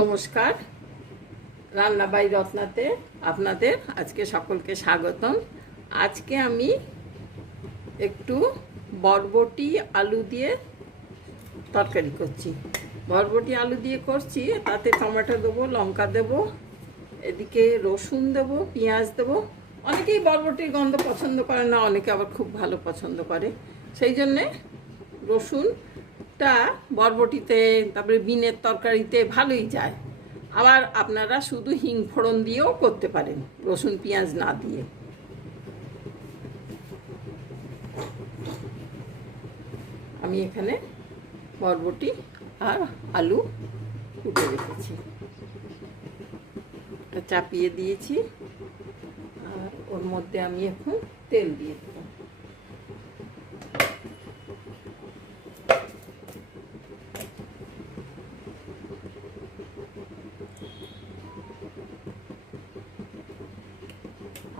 নমস্কার। রান্না বাই রত্নাতে আপনাদের আজকে সকলকে স্বাগতম। আজকে আমি একটু বরবটি আলু দিয়ে তরকারি করছি। বরবটি আলু দিয়ে করছি, তাতে টমেটো দেবো, লঙ্কা দেবো, এদিকে রসুন দেবো, পেঁয়াজ দেবো। অনেকেই বরবটির গন্ধ পছন্দ করে না, অনেকে আবার খুব ভালো পছন্দ করে। সেই জন্যে রসুনটা বরবটিতে, তারপরে বিনের তরকারিতে ভালোই যায়। আবার আপনারা শুধু হিং ফোড়ন দিয়েও করতে পারেন, রসুন, পেঁয়াজ না দিয়ে। আমি এখানে বরবটি আর আলু কুটে রেখেছি। চাপিয়ে দিয়েছি, আর ওর মধ্যে আমি এখন তেল দিয়ে দেবো।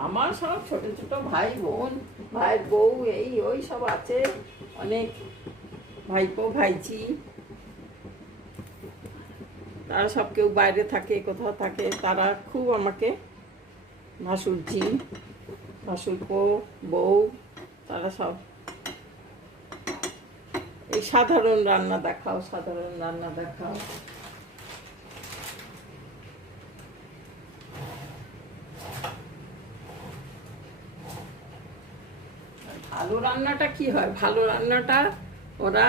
আমার সব ছোট ছোট ভাই বোন ভাইয়ের বউ, এই, ওই সব আছে। অনেক ভাইপো ভাইচি তারা সব কেউ বাইরে থাকে, কোথাও থাকে। তারা খুব আমাকে ভাসুরঝি, ভাসুরপো, বউ, তারা সব। এই সাধারণ রান্না দেখাও, সাধারণ রান্না দেখাও। ভালো রান্নাটা কি হয়? ভালো রান্নাটা ওরা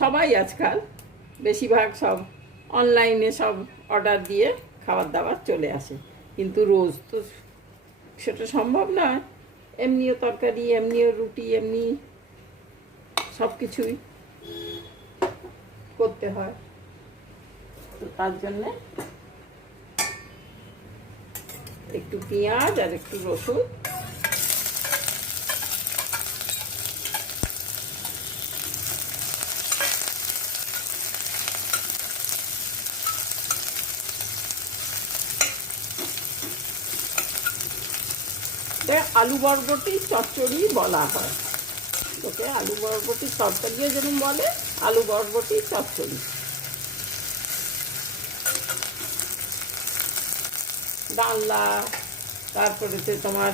সবাই আজকাল বেশিরভাগ সব অনলাইনে সব অর্ডার দিয়ে খাবার দাবার চলে আসে। কিন্তু রোজ তো সেটা সম্ভব নয়। এমনিও তরকারি, এমনিও রুটি, এমনি সব কিছুই করতে হয়। তো তার জন্যে একটু পেঁয়াজ আর একটু রসুন আলু বরবটি চচ্চড়ি বলা হয়। ওকে আলু বরবটি তরকারিও যেরকম বলে, আলু বরবটি চচ্চড়ি। ডালনা, তারপরে তোমার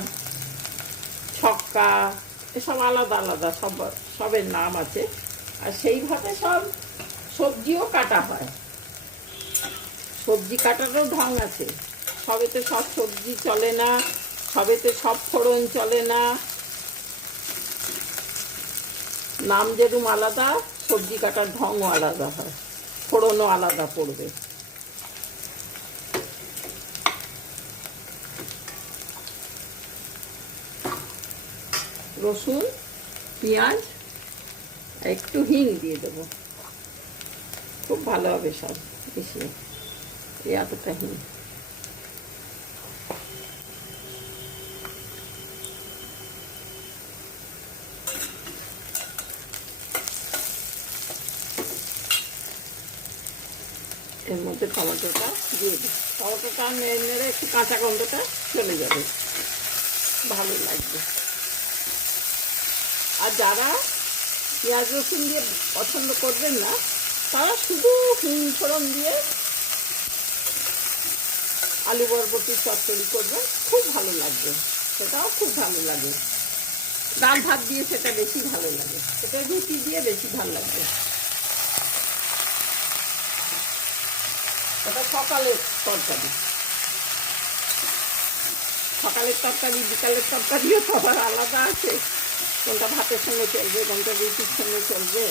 ছক্কা, এসব আলাদা আলাদা, সব, সবের নাম আছে। আর সেইভাবে সব সবজিও কাটা হয়। সবজি কাটারও ঢং আছে। সবে তো সব সবজি চলে না। সবেতে সব ফোড়ন চলে না। নাম যেরকম আলাদা, সবজি কাটার ঢংও আলাদা হয়, ফোড়নও আলাদা পড়বে। রসুন, পেঁয়াজ, একটু হিং দিয়ে দেবো। খুব ভালো হবে সব মিশিয়ে এতটা হিং। মধ্যে টমেটোটা দিয়ে দিই। টমেটোটা নেড়ে নেড়ে একটু কাঁচা গন্ধটা চলে যাবে। ভালো লাগবে। আর যারা পেঁয়াজ রসুন দিয়ে পছন্দ করবেন না, তারা শুধু হিং ফোড়ন দিয়ে আলু বরবটির চচ্চড়ি করবেন। খুব ভালো লাগবে। সেটাও খুব ভালো লাগে। ডাল ভাত দিয়ে সেটা বেশি ভালো লাগে। সেটা রুটি দিয়ে বেশি ভালো লাগবে। ওটা সকালের তরকারি। সকালের তরকারি, বিকালের তরকারিও সবার আলাদা আছে। কোনটা ভাতের সঙ্গে চলবে, কোনটা রুটির সঙ্গে চলবে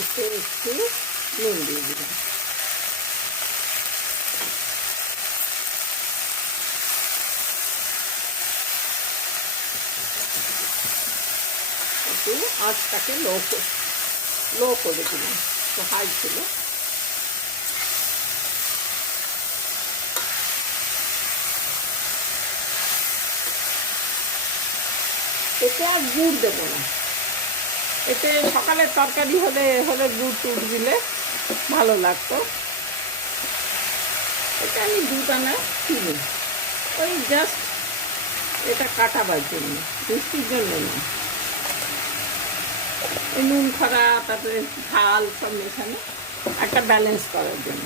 এতে একটু নুন দিয়ে দিলাম। একটু আঁচটাকে লো লো করে দিলাম তো হাই ছিল। এতে আর গুড় দেবো না। এতে সকালের তরকারি হলে হলে দুধ টুট দিলে ভালো লাগতো। এটা আমি দুটানা কিনি। ওই জাস্ট এটা কাটাবার জন্য মিষ্টির জন্য না। নুন খরা তারপরে ঝাল সব মেশানো, একটা ব্যালেন্স করার জন্য।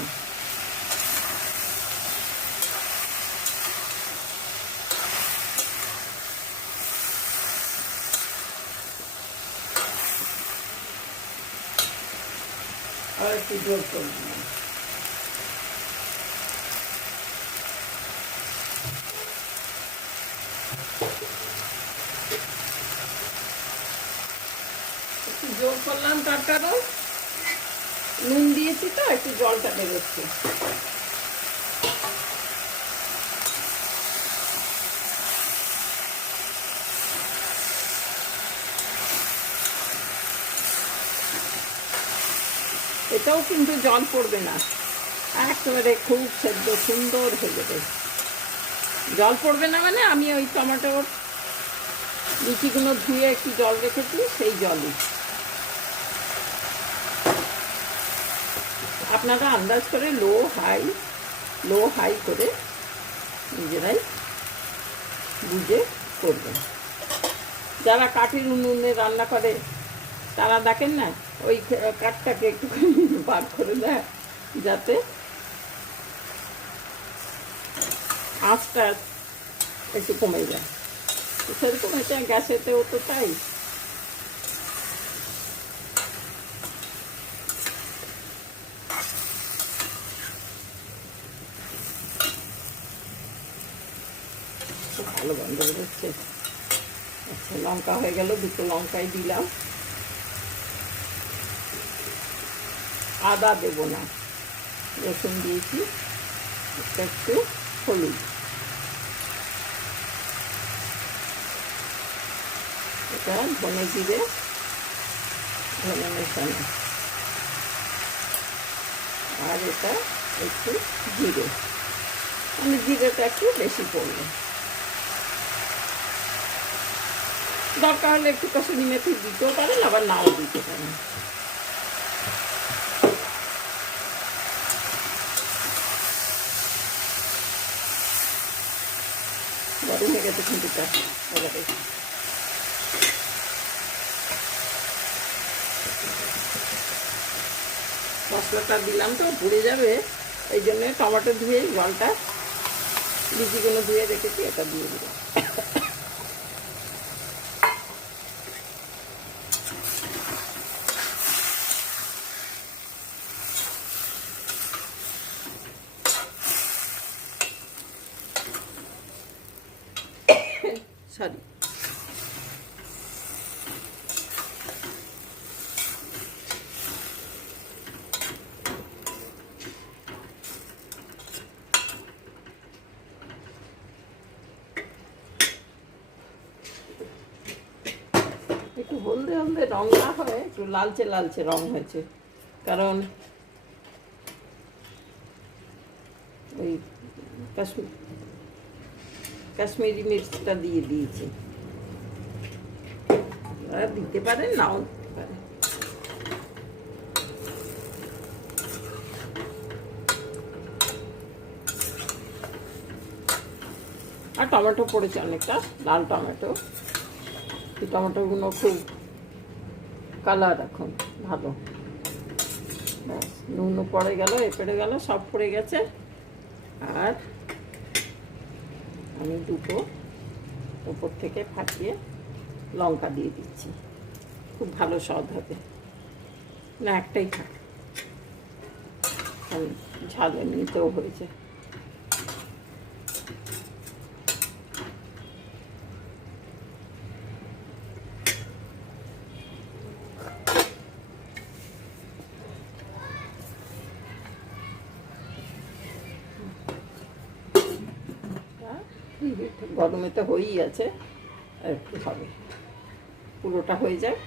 আর একটু জোর করে দিলাম একটু জোর করলাম তার কারণ। নুন দিয়েছি তো, একটু জলটা বেরোচ্ছে। এটাও কিন্তু জল পড়বে না। একেবারে খুব সেদ্ধ, সুন্দর হয়ে যাবে। জল পড়বে না মানে আমি ওই টমেটোর লুচিগুলো ধুয়ে একটু জল রেখেছি, সেই জলই। আপনারা আন্দাজ করে লো হাই লো হাই করে নিজেরাই বুঝে করবেন। যারা কাঠের উনুনে রান্না করে তারা দেখেন না, ওই কাঠটাকে একটুখানি বার করে দেয় যাতে আঁচটা একটু কমে যায়। সেরকম এটা গ্যাসেতেও তো তাই। ভালো গন্ধ বেরোচ্ছে। আচ্ছা লঙ্কা হয়ে গেল, দুটো লঙ্কাই দিলাম। আদা দেবো না। রসুন দিয়েছি, একটা হলুদ। এটা ধনে জিরে ধনে মেশানো। আর এটা একটু জিরে। আমি জিরেটা একটু বেশি পড়ল দরকার হলে একটু কষুরি মেথি দিতেও পারেন, আবার নাও দিতে পারেন। গরম হয়ে গেছে খুঁটিটা এবারে। মশলাটা দিলাম তো, পুড়ে যাবে। এই জন্যে টমেটো ধুয়ে, জলটা। লিচিগুলো ধুয়ে রেখেছি, এটা দিয়ে দিলাম। সরি। একটু হলদে হলদে রং না হয়, একটু লালচে লালচে রং হয়েছে। কারণ ওই কাশ্মীর কাশ্মীরি মির্চটা দিয়ে দিয়েছি। দিতে পারেন নাও দিতে আর টমেটো পড়েছে অনেকটা, লাল টমেটো। এই টমেটোগুলো খুব কালার এখন, ভালো। ব্যাস, নুনও পড়ে গেল, এ পড়ে গেল, সব পড়ে গেছে। আর আমি দুটো উপর থেকে ফাটিয়ে লঙ্কা দিয়ে দিচ্ছি। খুব ভালো স্বাদ হবে। না, একটাই থাক। ঝাল এমনিতেও হয়েছে প্রথমে তো হয়েই আছে। একটু হবে। পুরোটা হয়ে যায়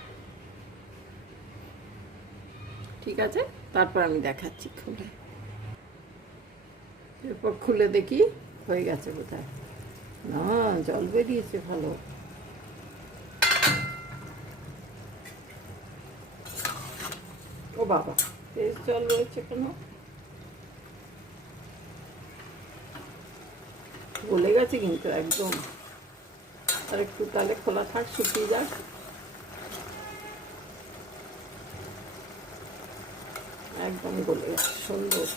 ঠিক আছে? তারপর আমি দেখাচ্ছি খুলে। এরপর খুলে দেখি হয়ে গেছে কোথায়। না, জল বেরিয়েছে ভালো। ও বাবা জল রয়েছে কেন? গলে গেছে কিন্তু একদম। আর একটু তাহলে খোলা থাক, শুকিয়ে যাক। একদম গলে গেছে, সুন্দর।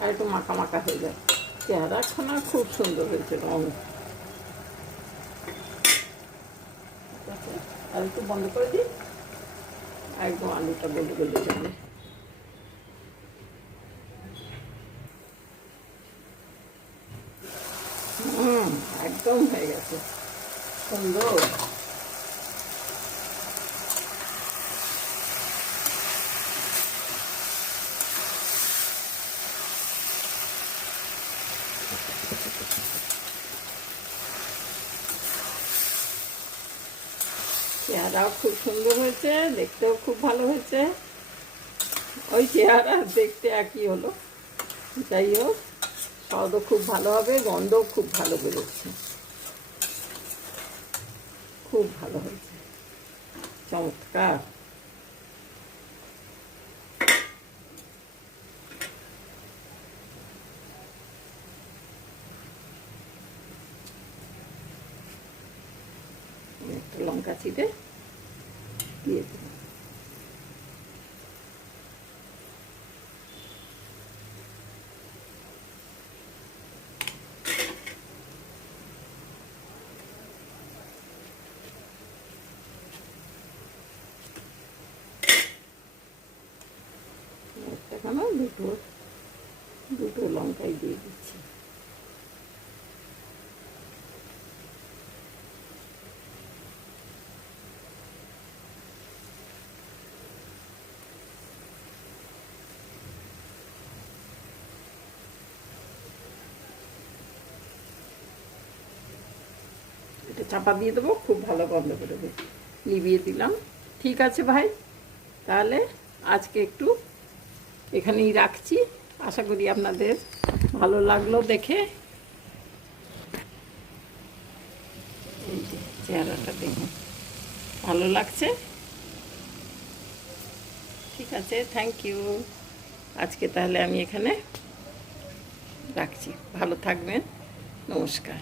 আর একটু মাখা মাখা হয়ে যায়। চেহারা খানা খুব সুন্দর হয়েছে রং আর একটু বন্ধ করে দিই। একদম আলুটা গলে গলে যাবে। একদম হয়ে গেছে সুন্দর চেহারাও খুব সুন্দর হয়েছে, দেখতেও খুব ভালো হয়েছে। ওই চেহারা দেখতে একই হলো। যাই হোক খুব ভালো হবে, গন্ধও খুব ভালো বেরোচ্ছে। খুব ভালো হয়েছে। চমৎকার। একটা লঙ্কা চিটে দিয়ে দেবো একটা কেন দুটো দুটো লঙ্কাই দিয়ে দিচ্ছি। এটা চাপা দিয়ে দেবো, খুব ভালো গন্ধ করে বেরোবে। নিভিয়ে দিলাম। ঠিক আছে ভাই, তাহলে আজকে একটু এখানেই রাখছি। আশা করি আপনাদের ভালো লাগল দেখে। চেহারাটা দেখুন, ভালো লাগছে? ঠিক আছে থ্যাংক ইউ আজকে তাহলে আমি এখানে রাখছি। ভালো থাকবেন। নমস্কার।